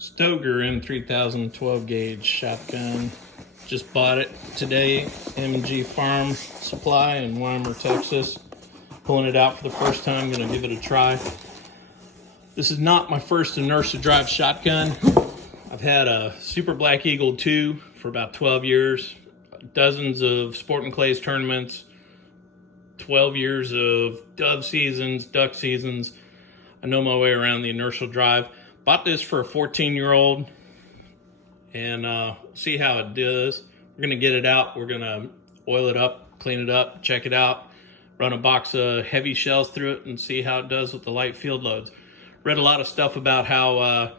Stoeger M3000 12 gauge shotgun. Just bought it today, M&G Farm Supply in Weimar, Texas. Pulling it out for the first time, gonna give it a try. This is not my first inertia drive shotgun. I've had a Super Black Eagle 2 for about 12 years, dozens of Sport and Clays tournaments, 12 years of dove seasons, duck seasons. I know my way around the inertial drive. Bought this for a 14-year-old and see how it does. We're gonna get it out. We're gonna oil it up, clean it up, check it out, run a box of heavy shells through it and see how it does with the light field loads. Read a lot of stuff about how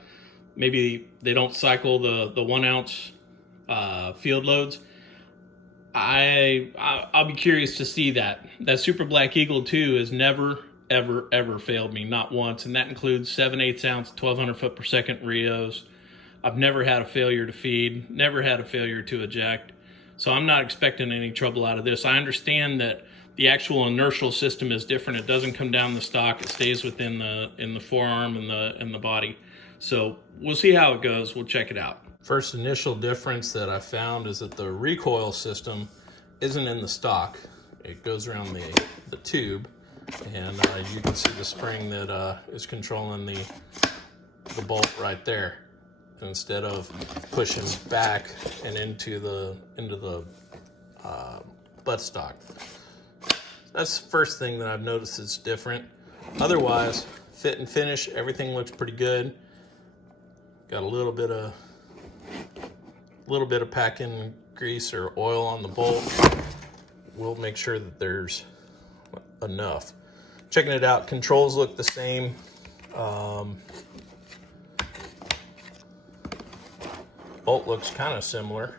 maybe they don't cycle the 1 ounce field loads. I'll be curious to see that. That Super Black Eagle 2 has never ever failed me, not once, and that includes 7/8 ounce 1200 foot per second Rios. I've never had a failure to feed, never had a failure to eject, so I'm not expecting any trouble out of this. I understand that the actual inertial system is different. It doesn't come down the stock, it stays within the forearm and the body. So we'll see how it goes. We'll check it out. First initial difference that I found is that the recoil system isn't in the stock. It goes around the tube, and you can see the spring that is controlling the bolt right there, instead of pushing back and into the buttstock. That's the first thing that I've noticed is different. Otherwise, fit and finish, everything looks pretty good. Got a little bit of packing grease or oil on the bolt. We'll make sure that there's enough. Checking it out, controls look the same. Bolt looks kind of similar.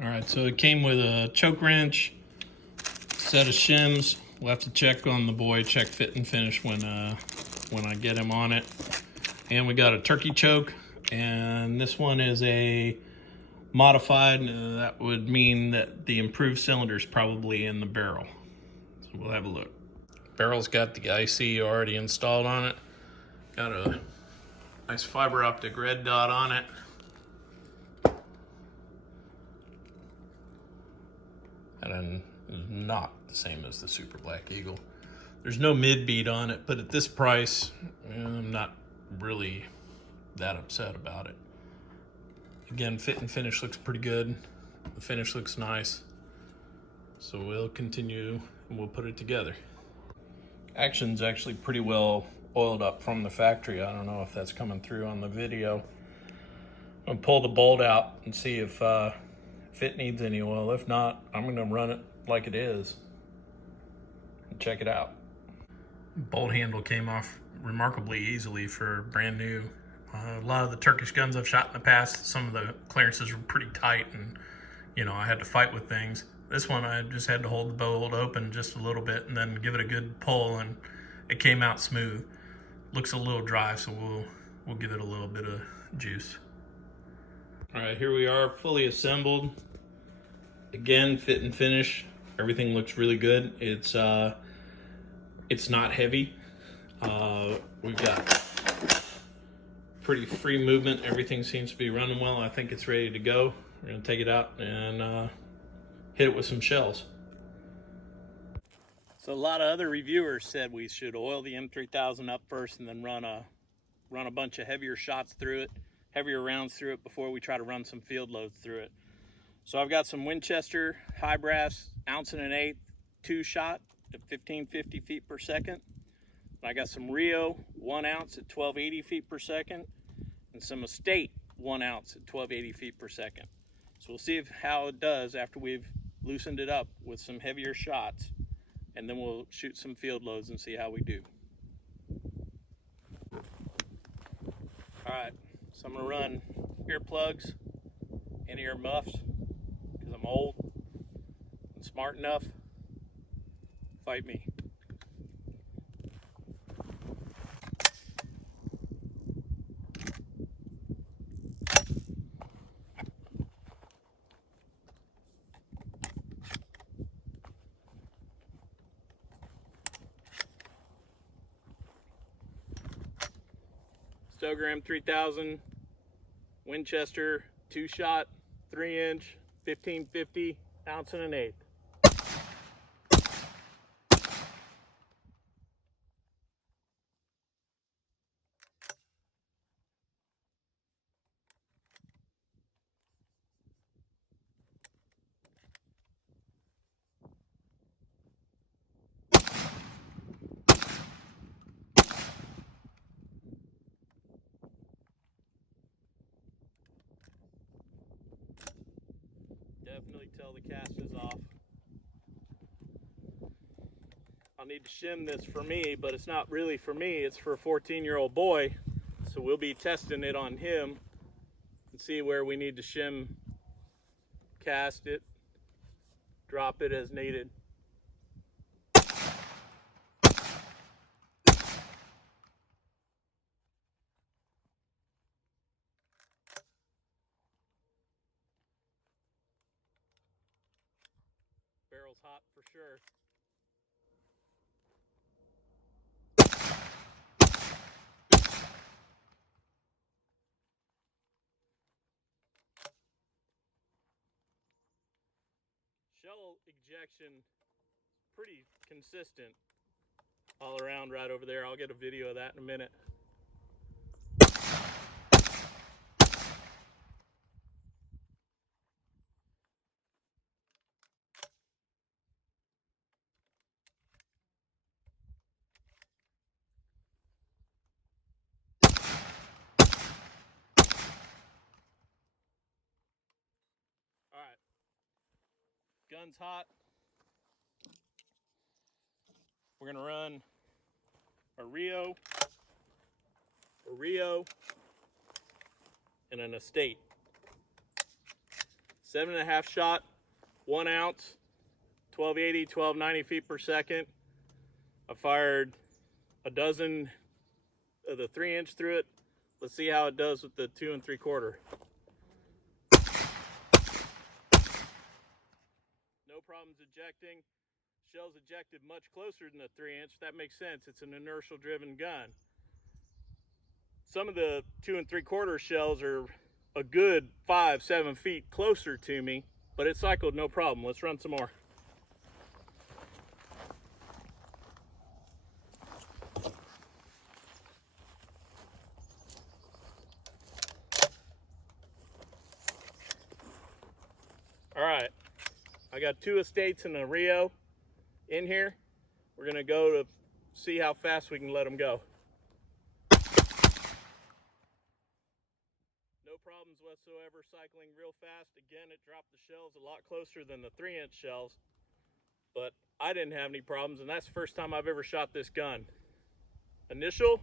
All right, so it came with a choke wrench, set of shims. We'll have to check on the boy, check fit and finish when I get him on it. And we got a turkey choke, and this one is a modified. That would mean that the improved cylinder is probably in the barrel. So we'll have a look. Barrel's got the IC already installed on it. Got a nice fiber optic red dot on it. And then not the same as the Super Black Eagle. There's no mid bead on it, but at this price, I'm not really that upset about it. Again, fit and finish looks pretty good. The finish looks nice. So we'll continue and we'll put it together. Action's actually pretty well oiled up from the factory. I don't know if that's coming through on the video. I'm gonna pull the bolt out and see if it needs any oil. If not, I'm gonna run it like it is and check it out. Bolt handle came off remarkably easily for brand new. A lot of the Turkish guns I've shot in the past, some of the clearances were pretty tight, and I had to fight with things. This one I just had to hold the bolt open just a little bit and then give it a good pull, and it came out smooth. Looks a little dry, so we'll give it a little bit of juice. All right, here we are, fully assembled. Again, fit and finish, everything looks really good. It's not heavy. We've got pretty free movement. Everything seems to be running well. I think it's ready to go. We're gonna take it out and hit it with some shells. So a lot of other reviewers said we should oil the M3000 up first and then run a bunch of heavier shots through it, heavier rounds through it before we try to run some field loads through it. So I've got some Winchester high brass 1 1/8 2-shot at 1550 feet per second. I got some Rio 1 ounce at 1280 feet per second, and some Estate 1 ounce at 1280 feet per second. So we'll see how it does after we've loosened it up with some heavier shots, and then we'll shoot some field loads and see how we do. All right, so I'm gonna run earplugs and ear muffs because I'm old and smart enough. Fight me. Stoeger M3000 Winchester 2-shot 3-inch 1550 ounce and an eighth. Definitely tell the cast is off. I'll need to shim this for me, but it's not really for me, it's for a 14-year-old boy. So we'll be testing it on him and see where we need to shim, cast it, drop it as needed. Barrel's hot for sure. Shell ejection pretty consistent all around right over there. I'll get a video of that in a minute. All right, gun's hot. We're gonna run a Rio, and an Estate. 7.5 shot, 1 ounce, 1280, 1290 feet per second. I fired a dozen of the 3-inch through it. Let's see how it does with the 2 3/4. No problems ejecting. Shell's ejected much closer than the 3-inch. That makes sense. It's an inertial driven gun. Some of the 2 3/4 shells are a good 5-7 feet closer to me, but it cycled no problem. Let's run some more. All right, I got 2 Estates and a Rio in here. We're gonna go to see how fast we can let them go. No problems whatsoever, cycling real fast. Again, it dropped the shells a lot closer than the 3-inch shells, but I didn't have any problems, and that's the first time I've ever shot this gun. Initial,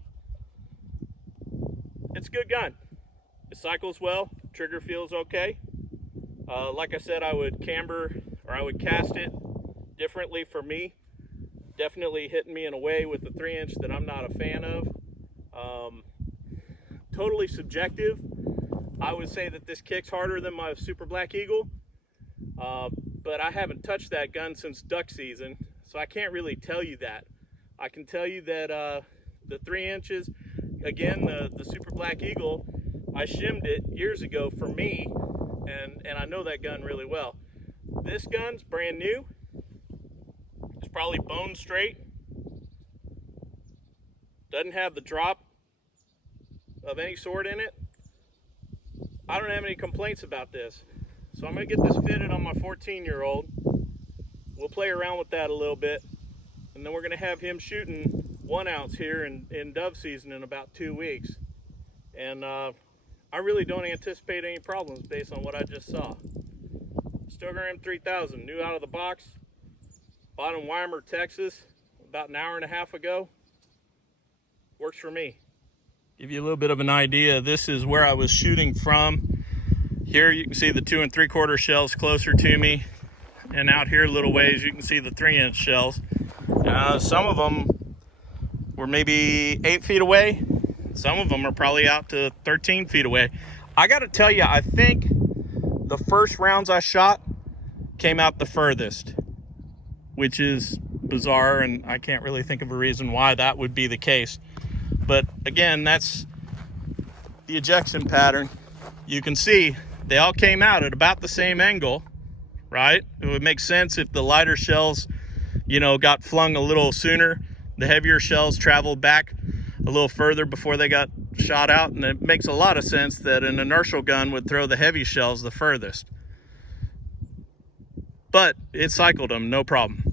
it's a good gun. It cycles well, trigger feels okay. Like I said, I would camber, or I would cast it differently for me. Definitely hitting me in a way with the 3-inch that I'm not a fan of. Totally subjective. I would say that this kicks harder than my Super Black Eagle, but I haven't touched that gun since duck season, so I can't really tell you that. I can tell you that the 3 inches, again, the Super Black Eagle, I shimmed it years ago for me, and I know that gun really well. This gun's brand new. It's probably bone straight. Doesn't have the drop of any sort in it. I don't have any complaints about this. So I'm gonna get this fitted on my 14-year-old. We'll play around with that a little bit, and then we're gonna have him shooting 1 ounce here in dove season in about 2 weeks. And I really don't anticipate any problems based on what I just saw. Stoeger M3000, new out of the box. Bought in Weimar, Texas, about an hour and a half ago. Works for me. Give you a little bit of an idea. This is where I was shooting from. Here you can see the 2 3/4 shells closer to me. And out here a little ways, you can see the 3-inch shells. Some of them were maybe 8 feet away. Some of them are probably out to 13 feet away. I gotta tell you, I think the first rounds I shot came out the furthest, which is bizarre, and I can't really think of a reason why that would be the case. But again, that's the ejection pattern, you can see they all came out at about the same angle, right? It would make sense if the lighter shells, you know, got flung a little sooner. The heavier shells traveled back a little further before they got shot out, and it makes a lot of sense that an inertial gun would throw the heavy shells the furthest. But it cycled them, no problem.